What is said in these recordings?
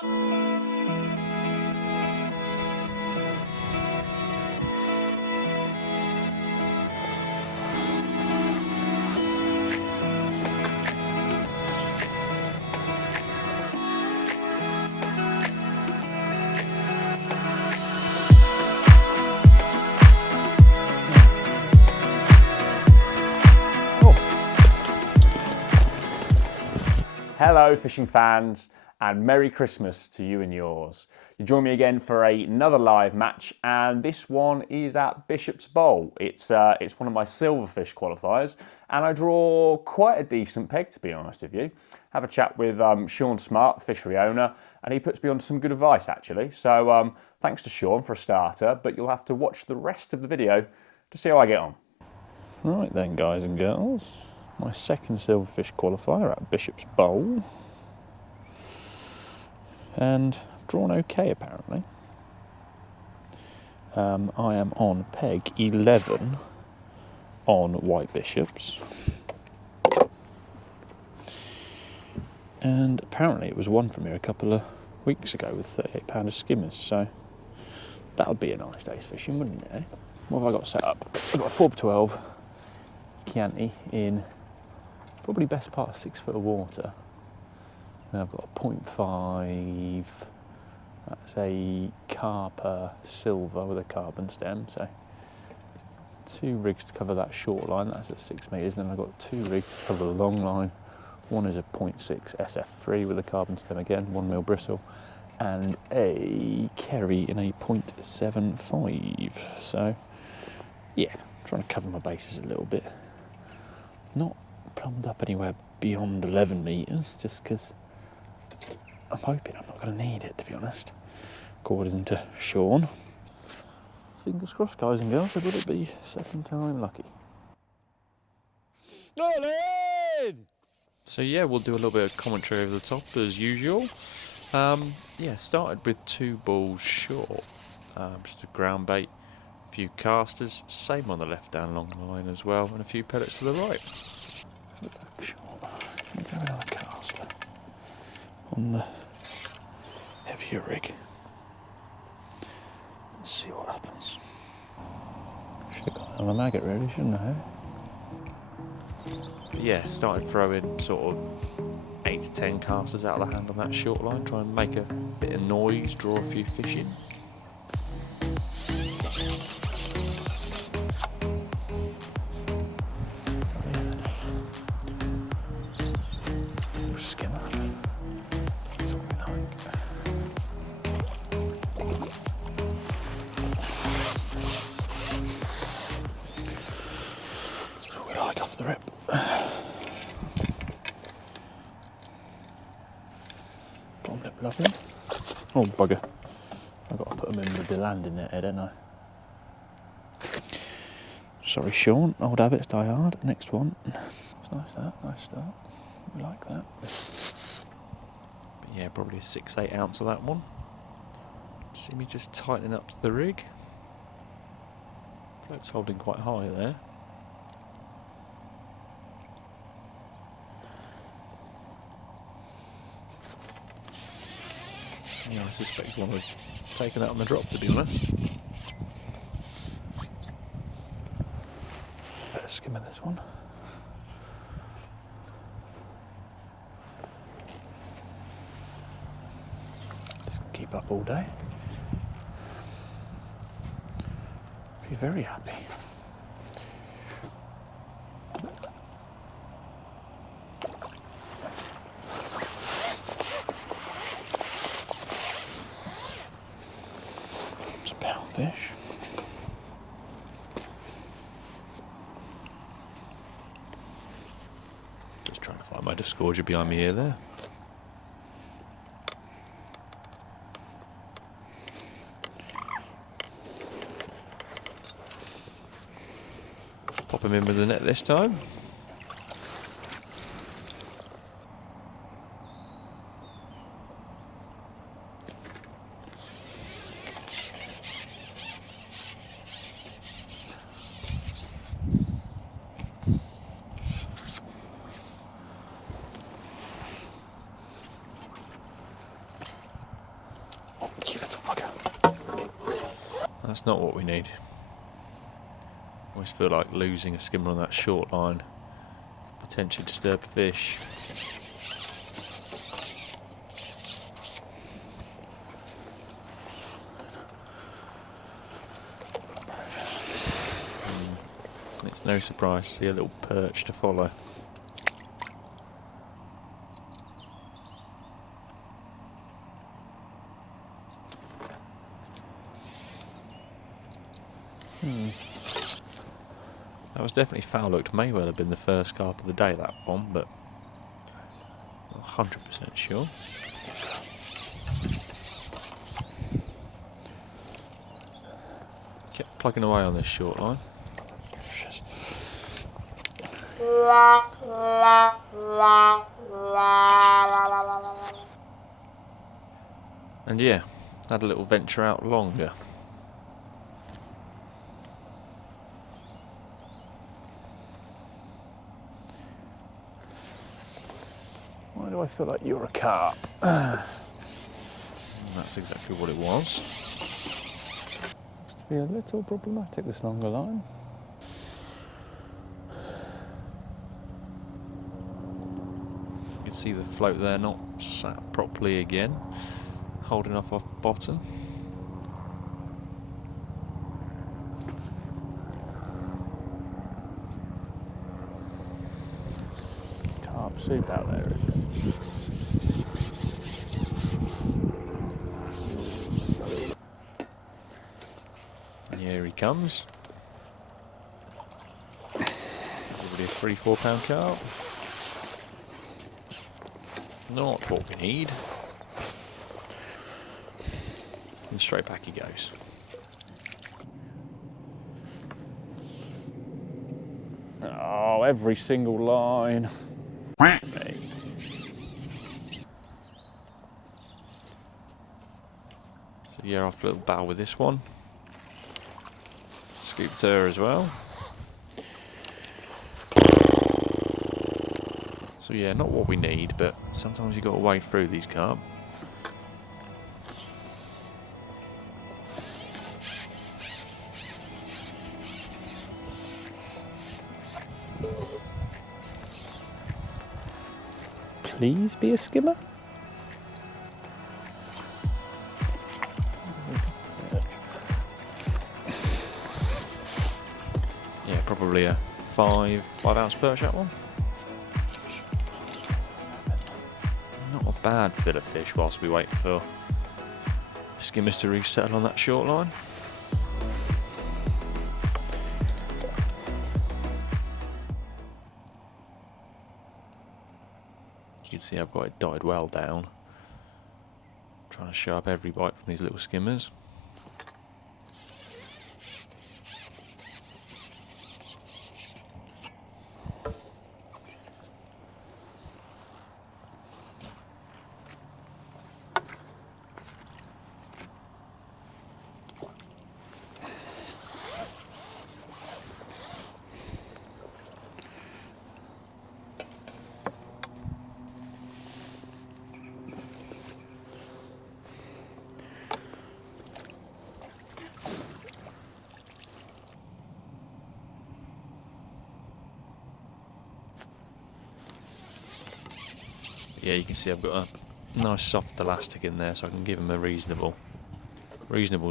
Hello fishing fans, and Merry Christmas to you and yours. You join me again for another live match, and this one is at Bishops Bowl. It's one of my SilverFish qualifiers, and I draw quite a decent peg, to be honest with you. Have a chat with Sean Smart, fishery owner, and he puts me on some good advice actually. So thanks to Sean for a starter, but you'll have to watch the rest of the video to see how I get on. Right then, guys and girls. My second SilverFish qualifier at Bishops Bowl, and I've drawn okay apparently. I am on peg 11 on white bishops, and apparently it was won from here a couple of weeks ago with 38 pounder skimmers, so that would be a nice day's fishing, wouldn't it? What have I got set up? I've got a 4x12 Chianti in probably best part of 6 foot of water. And I've got a 0.5, that's a carp silver with a carbon stem, so 2 rigs to cover that short line, that's at 6 metres, then I've got 2 rigs to cover the long line. One is a 0.6 SF3 with a carbon stem again, 1mm bristle, and a Kerry in a 0.75. So yeah, trying to cover my bases a little bit. Not plumbed up anywhere beyond 11 metres, just because I'm hoping I'm not going to need it, to be honest, according to Sean. Fingers crossed, guys and girls, would it be second time lucky? So yeah, we'll do a little bit of commentary over the top as usual. Yeah, started with 2 balls short, just a ground bait, a few casters, same on the left down long line as well, and a few pellets to the right. Go with a caster on the heavier rig. Let's see what happens. Should have got it on a maggot really, shouldn't I? But yeah, started throwing sort of 8 to 10 casters out of the hand on that short line, try and make a bit of noise, draw a few fish in. Off the rip. Blonde lip, lovely. Oh bugger. I've got to put them in with the landing net here, don't I? Sorry Sean, old habits die hard. Next one. It's nice that, nice start. We like that. But yeah, probably a 6-8 ounce of that one. See me just tightening up to the rig. Float's holding quite high there. Yeah, I suspect one was taken out on the drop, to be honest. Better skim of this one. This can keep up all day. Be very happy. Fish. Just trying to find my disgorger behind me here there. Pop him in with the net this time. That's not what we need. I always feel like losing a skimmer on that short line potentially disturb fish. It's no surprise to see a little perch to follow. That was definitely foul hooked. May well have been the first carp of the day, that one, but not 100% sure. Kept plugging away on this short line. And yeah, had a little venture out longer. Why do I feel like you're a carp? And that's exactly what it was. Looks to be a little problematic, this longer line. You can see the float there not sat properly again, holding off bottom. Carp soup out there, is it? And here he comes. Probably a 3-4 pound carp. Not what we need. And straight back he goes. Oh, every single line. So yeah, after a little battle with this one. Scooped her as well. So yeah, not what we need, but sometimes you got to wade through these carp. Please be a skimmer. Yeah, probably a 5 ounce perch, that one. Not a bad fit of fish whilst we wait for skimmers to resettle on that short line. You can see I've got it died well down. Trying to show up every bite from these little skimmers. Yeah, you can see I've got a nice soft elastic in there, so I can give him a reasonable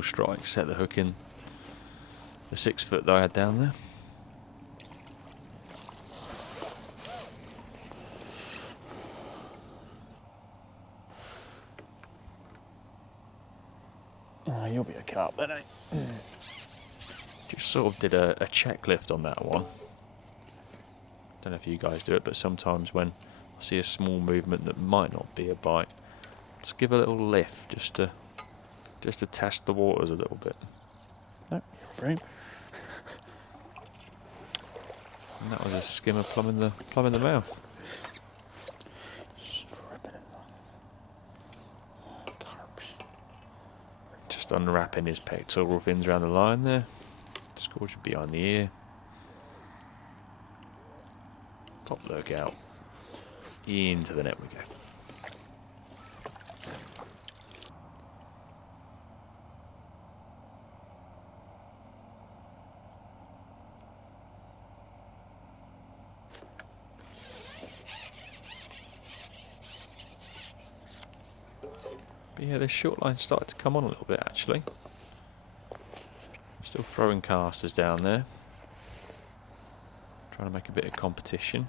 strike. Set the hook in the 6 foot that I had down there. Oh, you'll be a carp then, eh? Just sort of did a check lift on that one. Don't know if you guys do it, but sometimes when I see a small movement that might not be a bite, just give a little lift just to test the waters a little bit. No, you're right. And that was a skimmer plumbing the mouth. Just unwrapping his pectoral fins around the line there. Scorch behind the ear. Top lurk out. Into the net we go. But yeah, this short line started to come on a little bit actually. Still throwing casters down there. Trying to make a bit of competition.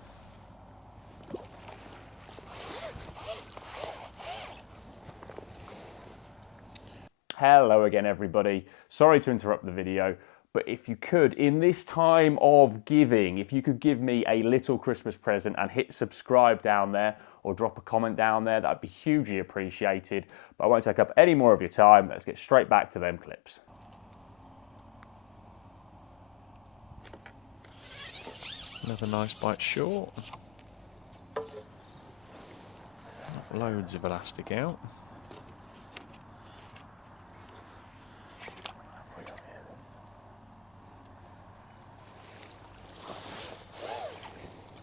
Hello again everybody. Sorry to interrupt the video, but if you could, in this time of giving, if you could give me a little Christmas present and hit subscribe down there or drop a comment down there, that'd be hugely appreciated. But I won't take up any more of your time. Let's get straight back to them clips. Another nice bite short. Not loads of elastic out.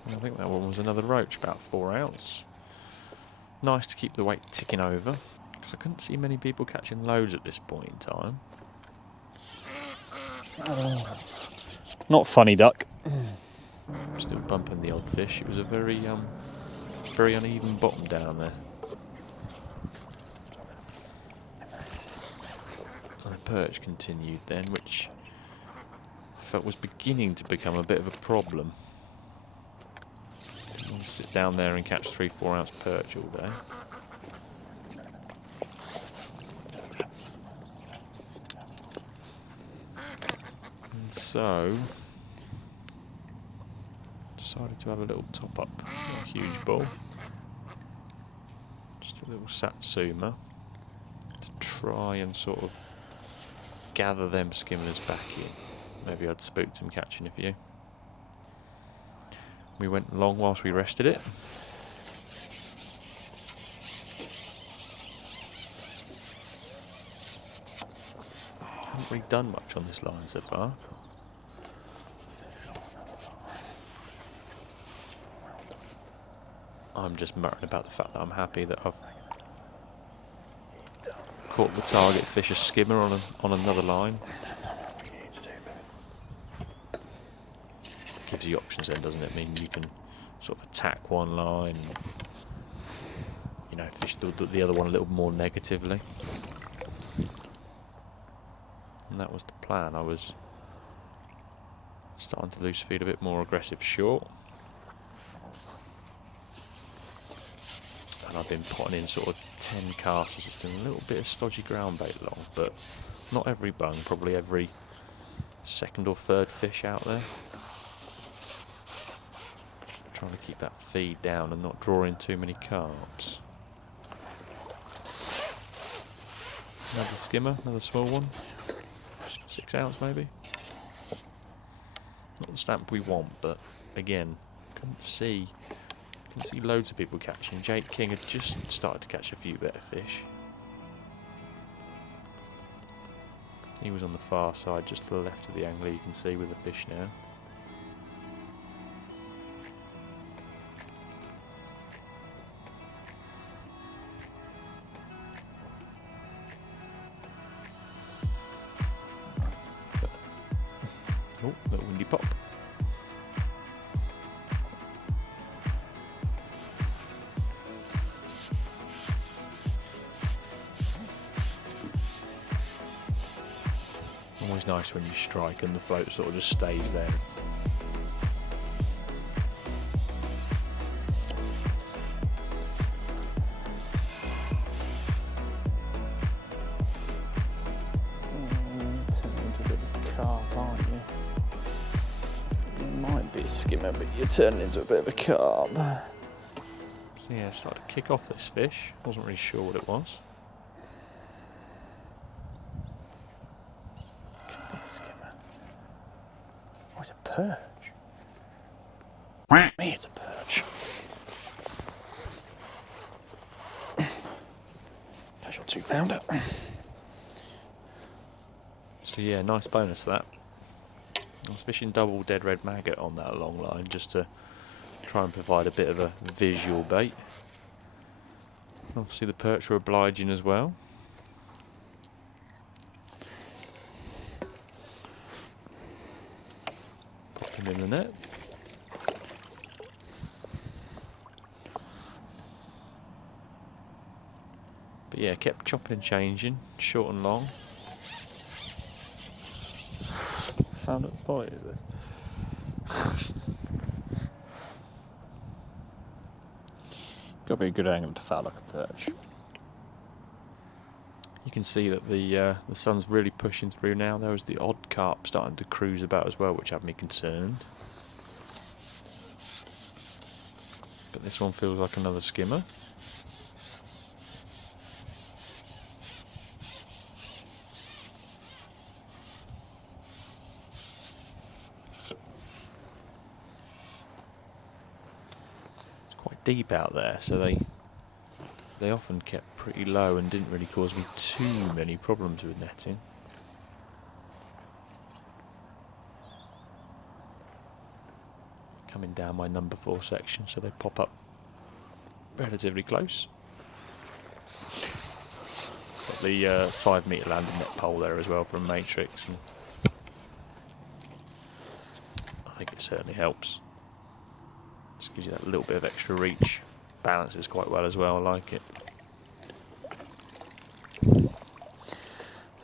I think that one was another roach, about 4 ounce. Nice to keep the weight ticking over, because I couldn't see many people catching loads at this point in time. Not funny duck. Still bumping the odd fish. It was a very uneven bottom down there. And the perch continued then, which I felt was beginning to become a bit of a problem. Sit down there and catch 3-4 ounce perch all day. And so decided to have a little top up, not a huge bowl, just a little satsuma to try and sort of gather them skimmers back in. Maybe I'd spooked them catching a few. We went along whilst we rested it. Haven't really done much on this line so far. I'm just muttering about the fact that I'm happy that I've caught the target fish, a skimmer, on another line. Gives you options then, doesn't it? I mean, you can sort of attack one line, you know, fish the other one a little more negatively. And that was the plan. I was starting to loose feed a bit more aggressive short. And I've been putting in sort of 10 casters. It's been a little bit of stodgy ground bait long, but not every bung, probably every second or third fish out there. Trying to keep that feed down and not draw in too many carps. Another skimmer, another small one. 6 ounce maybe. Not the stamp we want, but again, couldn't see loads of people catching. Jake King had just started to catch a few better fish. He was on the far side, just to the left of the angler, you can see with the fish now. Oh, little windy pop. Always nice when you strike and the float sort of just stays there. Skimmer, but you're turning into a bit of a carp. So yeah, started to kick off this fish. Wasn't really sure what it was. Skimmer. Oh, it's a perch. Me, it's a perch. There's your 2-pounder. So yeah, nice bonus that. I was fishing double dead red maggot on that long line just to try and provide a bit of a visual bait. Obviously the perch were obliging as well. Put him in the net. But yeah, kept chopping and changing, short and long. Found a bite, is it? Got to be a good angle to foul like a perch. You can see that the sun's really pushing through now. There was the odd carp starting to cruise about as well, which had me concerned. But this one feels like another skimmer. It's quite deep out there, so they often kept pretty low and didn't really cause me too many problems with netting. Coming down my number 4 section, so they pop up relatively close. Got the 5 metre landing net pole there as well from Matrix, and I think it certainly helps. Just gives you that little bit of extra reach. Balances quite well as well, I like it.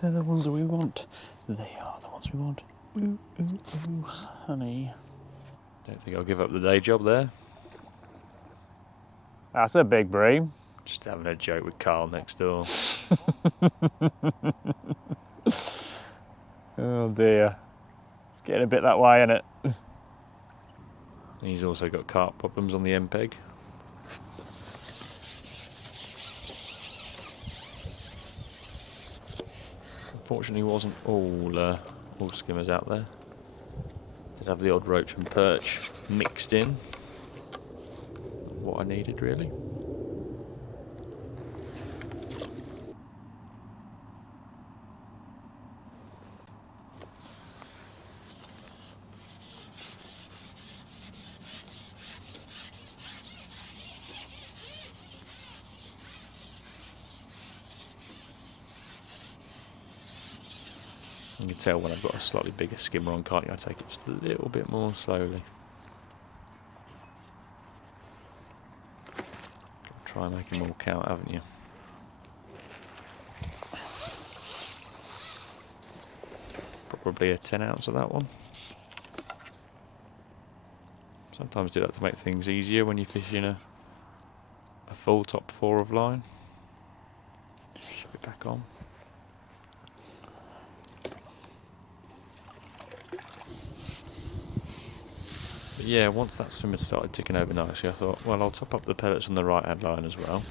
They're the ones that we want. They are the ones we want. Ooh, ooh, ooh, honey. Don't think I'll give up the day job there. That's a big bream. Just having a joke with Carl next door. Oh dear. It's getting a bit that way, isn't it? He's also got carp problems on the MPEG. Unfortunately, wasn't all skimmers out there. Did have the odd roach and perch mixed in. What I needed, really. You can tell when I've got a slightly bigger skimmer on, can't you? I take it just a little bit more slowly. Try and make them all count, haven't you? Probably a 10 ounce of that one. Sometimes do that to make things easier when you're fishing a full top 4 of line. Shove it back on. But yeah, once that swim had started ticking over nicely, I thought, well, I'll top up the pellets on the right hand line as well.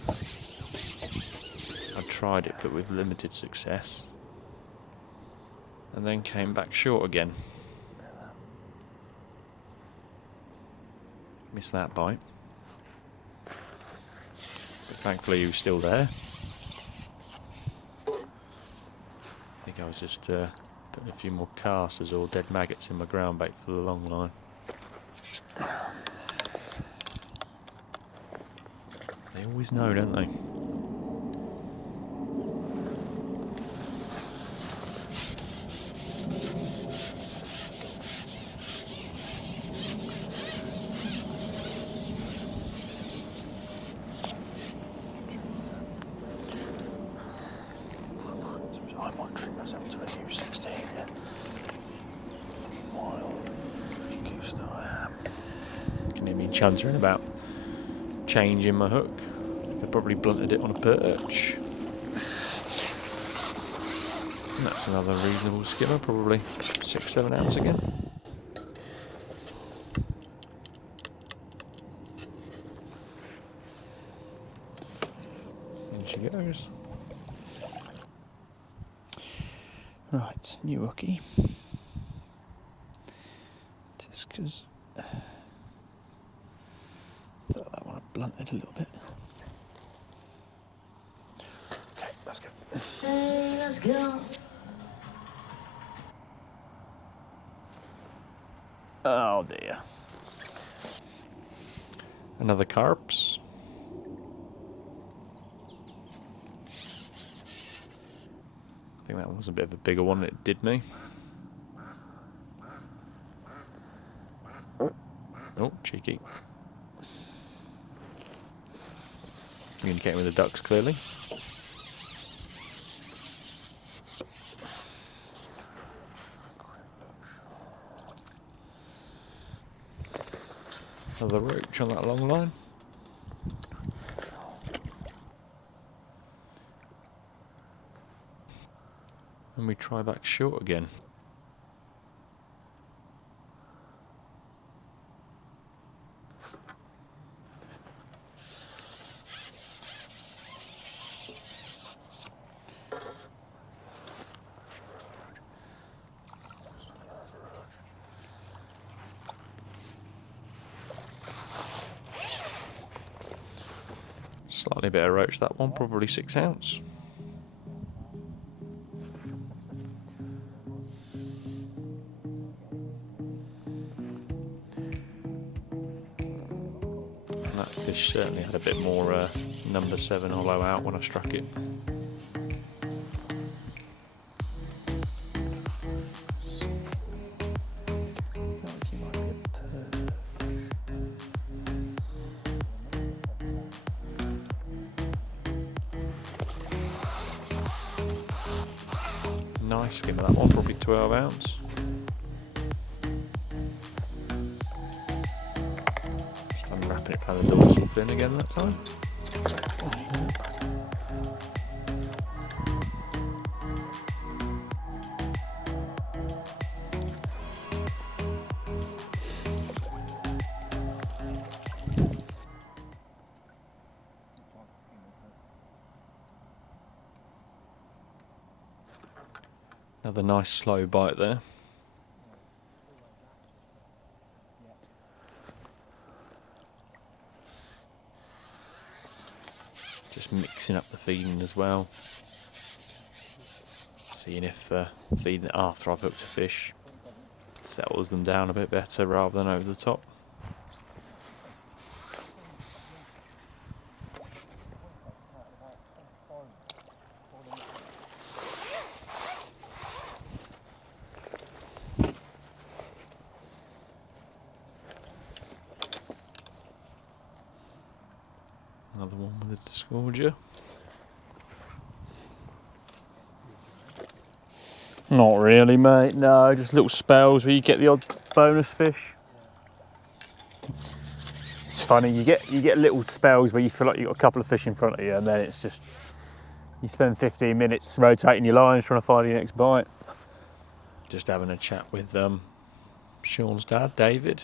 I tried it, but with limited success. And then came back short again. Missed that bite. But thankfully he was still there. I think I was just putting a few more casters or dead maggots in my ground bait for the long line. They always know, don't they? I might treat myself to a U16. Yeah. Wild goose that I am. Can hear me chuntering about changing my hook. I probably blunted it on a perch. And that's another reasonable skimmer, probably 6-7 ounce again. In she goes. Right, new hooky. Just because I thought that one had blunted a little bit. Okay, let's go. Let's go. Oh dear. Another carps. I think that one was a bit of a bigger one than it did me. Oh, cheeky. Communicating with the ducks clearly. Another roach on that long line. And we try back short again. Slightly better roach that one, probably 6 ounce. And that fish certainly had a bit more number 7 hollow out when I struck it. Nice skimmer that one, probably 12 ounce. Just unwrapping it around the dorsal fin again that time. Another nice slow bite there. Just mixing up the feeding as well. Seeing if feeding it after I've hooked a fish settles them down a bit better rather than over the top. Another one with a disgorger. Not really, mate. No, just little spells where you get the odd bonus fish. It's funny, you get little spells where you feel like you've got a couple of fish in front of you, and then it's just you spend 15 minutes rotating your lines trying to find your next bite. Just having a chat with Sean's dad, David.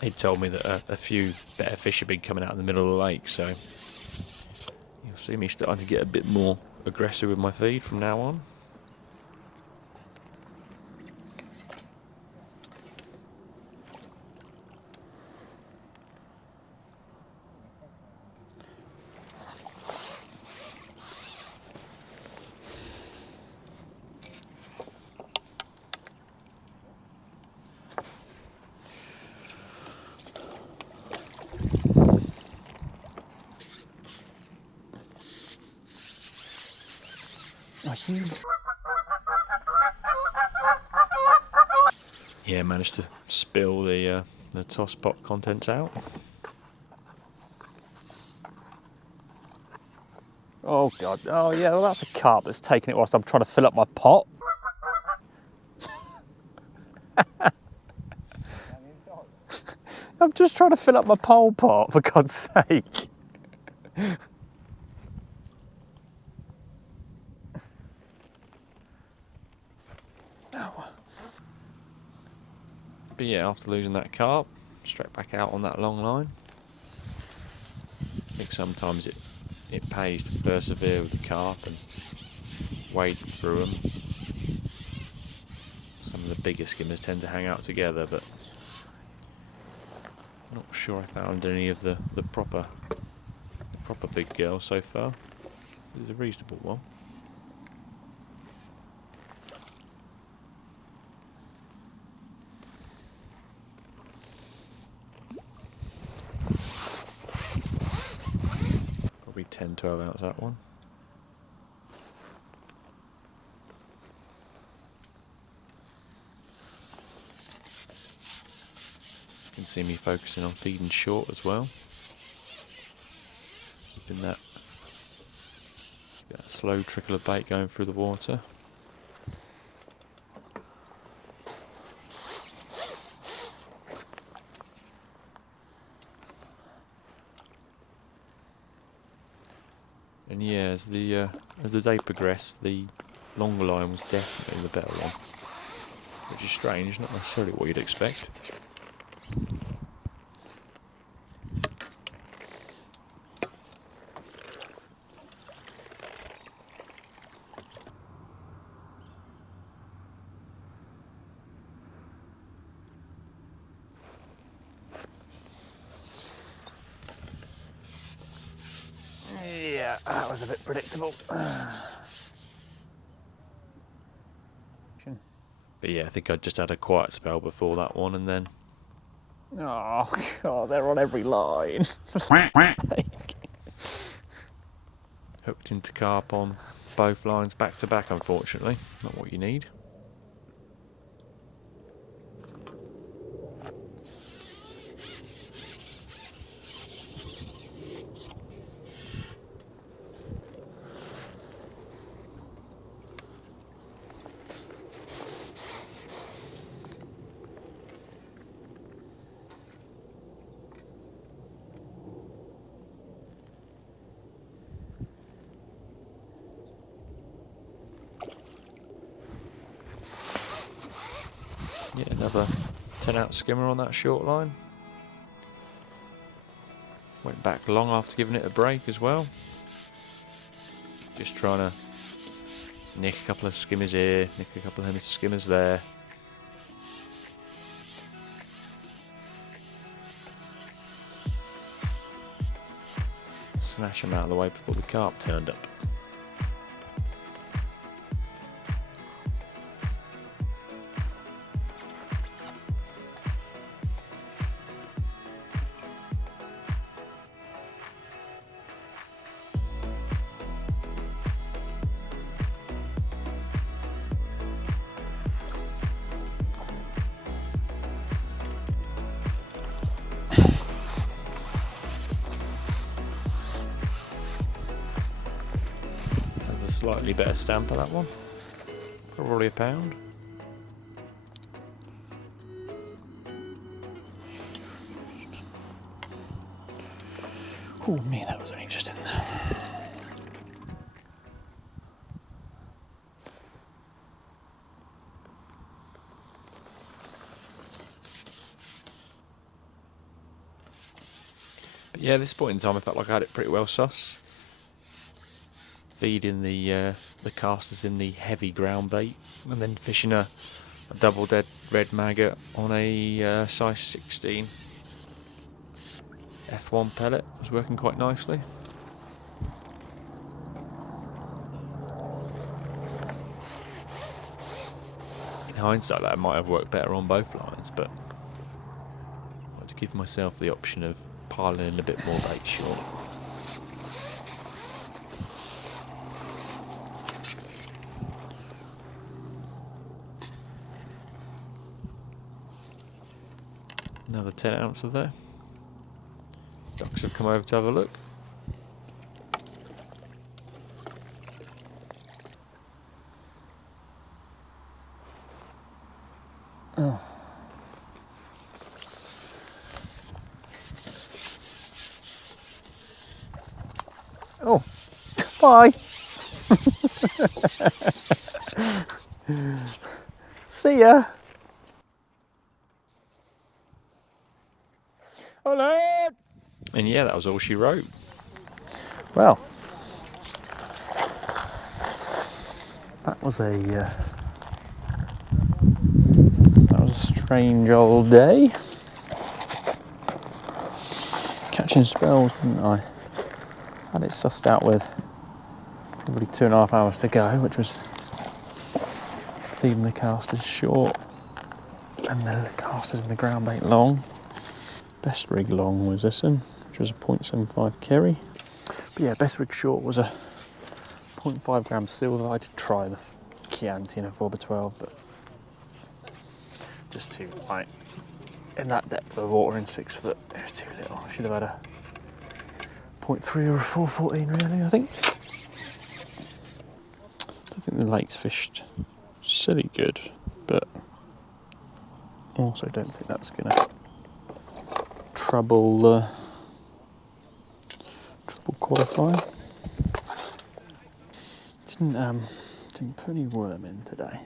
He told me that a few better fish have been coming out in the middle of the lake, so you'll see me starting to get a bit more aggressive with my feed from now on. Yeah, managed to spill the toss pot contents out. Oh god! Oh yeah, well that's a carp that's taking it whilst I'm trying to fill up my pot. I'm just trying to fill up my pole pot, for God's sake. But yeah, after losing that carp, straight back out on that long line. I think sometimes it pays to persevere with the carp and wade through them. Some of the bigger skimmers tend to hang out together, but I'm not sure I found any of the proper big girls so far. This is a reasonable one. Probably 10-12 ounce that one. You can see me focusing on feeding short as well. Keeping that slow trickle of bait going through the water. And yeah, as the day progressed, the longer line was definitely the better one, which is strange, not necessarily what you'd expect. Yeah, that was a bit predictable. But yeah, I think I just had a quiet spell before that one, and then... Oh, God, they're on every line. Hooked into carp on both lines back to back, unfortunately. Not what you need. Yeah, another 10-out skimmer on that short line. Went back long after giving it a break as well. Just trying to nick a couple of skimmers here, nick a couple of skimmers there. Snatch them out of the way before the carp turned up. Slightly better stamper, that one. Probably a pound. Oh me, that was only just in there. But yeah, this point in time I felt like I had it pretty well sus. Feeding the casters in the heavy ground bait, and then fishing a double dead red maggot on a size 16 F1 pellet was working quite nicely. In hindsight, that might have worked better on both lines, but I wanted to give myself the option of piling in a bit more bait short. Another 10 ounce of there. Ducks have come over to have a look. Oh. Oh. Bye. See ya. And yeah, that was all she wrote. Well, that was a strange old day. Catching spells, didn't I? Had it sussed out with probably 2.5 hours to go, which was feeding the casters short and the casters in the ground bait long. Best rig long was this one, which was a 0.75 carry. But yeah, best rig short was a 0.5 gram silver. I did try the Chianti in a 4x12, but just too light. In that depth of water in 6 foot, it was too little. I should have had a 0.3 or a 414 really, I think. think the lake's fished silly good, but also don't think that's going to trouble qualifier. Didn't put any worm in today,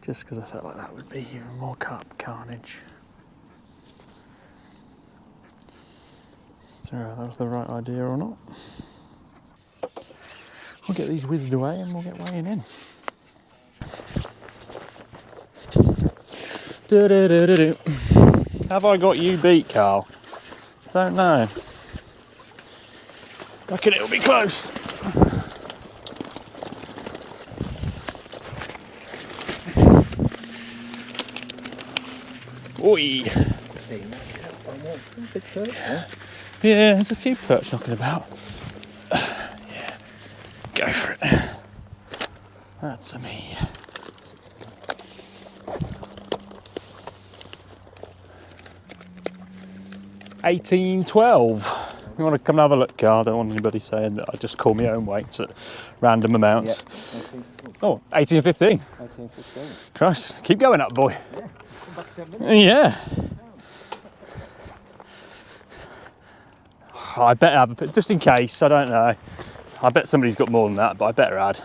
just because I felt like that would be even more carp carnage. So that was the right idea or not. We'll get these whizzed away and we'll get weighing in. Have I got you beat, Carl? Don't know. Reckon it'll be close. Oi! Yeah, there's a few perch knocking about. Yeah, go for it. That's me. $18.12. You want to come and have a look, Carl? I don't want anybody saying that I just call my own weights at random amounts. Yeah. Oh, 18.15. 18.15. Christ, keep going up, boy. Yeah, come back 10 minutes. Yeah. I better have a bit, just in case, I don't know. I bet somebody's got more than that, but I better add.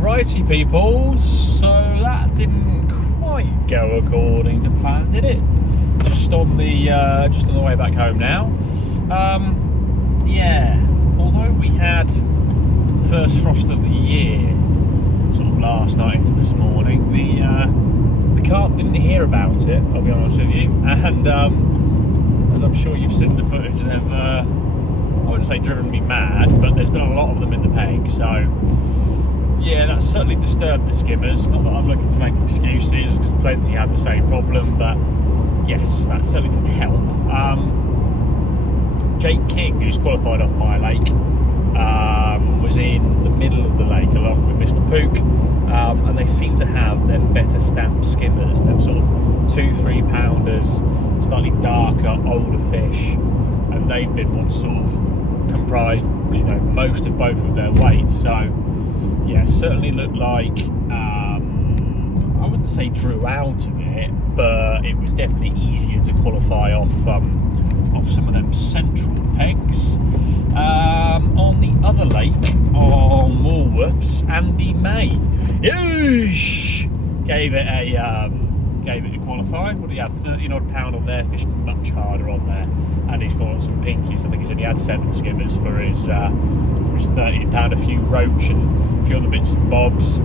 Righty people, so that didn't quite go according to plan, did it? Just on the way back home now. Yeah, although we had first frost of the year sort of last night into this morning, the carp didn't hear about it, I'll be honest with you, and as I'm sure you've seen the footage, they've I wouldn't say driven me mad, but there's been a lot of them in the peg, so yeah, that's certainly disturbed the skimmers. Not that I'm looking to make excuses, because plenty had the same problem, but yes, that certainly didn't help. Jake King, who's qualified off my lake, was in the middle of the lake along with Mr. Pook, and they seem to have them better stamped skimmers, them sort of 2-3 pounders, slightly darker, older fish, and they've been what sort of comprised, you know, most of both of their weights. So yeah, certainly looked like, I wouldn't say drew out of it, but it was definitely easier to qualify off some of them central pegs. On the other lake, on Woolworths, Andy May, yeesh, gave it a qualifier. What did he have? 30 odd pound on there, fishing much harder on there, and he's got some pinkies. I think he's only had 7 skimmers for his 30 pound, a few roach and a few other bits and bobs.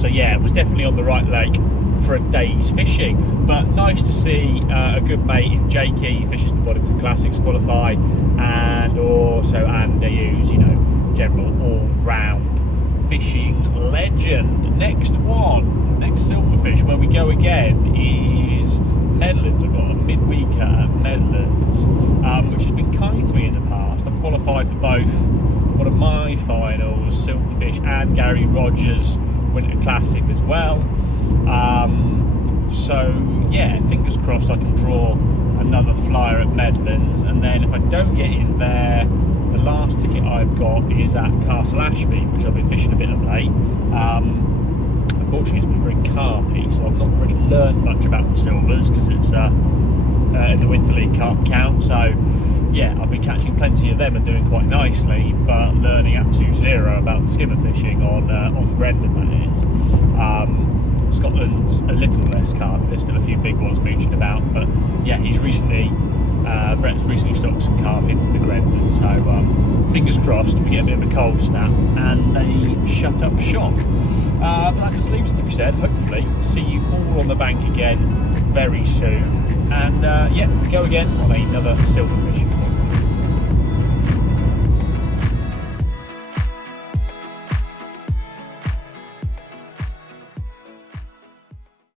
So yeah, it was definitely on the right lake for a day's fishing, but nice to see a good mate in Jakey. He fishes the Boddington Classics qualify, and also Andy, who's, you know, general all-round fishing legend. Next Silverfish, where we go again, is Medlands. I've got a midweeker at Medlands, which has been kind to me in the past. I've qualified for both one of my finals, Silverfish, and Gary Rogers' Winter Classic as well. So yeah, fingers crossed I can draw another flyer at Medlands, and then if I don't get in there, the last ticket I've got is at Castle Ashby, which I've been fishing a bit of late. Unfortunately, it's been very carpy, so I've not really learned much about the silvers, because it's in the Winter League carp count. So yeah, I've been catching plenty of them and doing quite nicely, but learning absolute zero about skimmer fishing on Grendon, that is. Scotland's a little less carpy. There's still a few big ones mooching about, but yeah, Brett's recently stocked some carp into the Grendon, so fingers crossed we get a bit of a cold snap and they shut up shop. But that just leaves it to be said, hopefully see you all on the bank again very soon, and yeah, go again on another silverfish.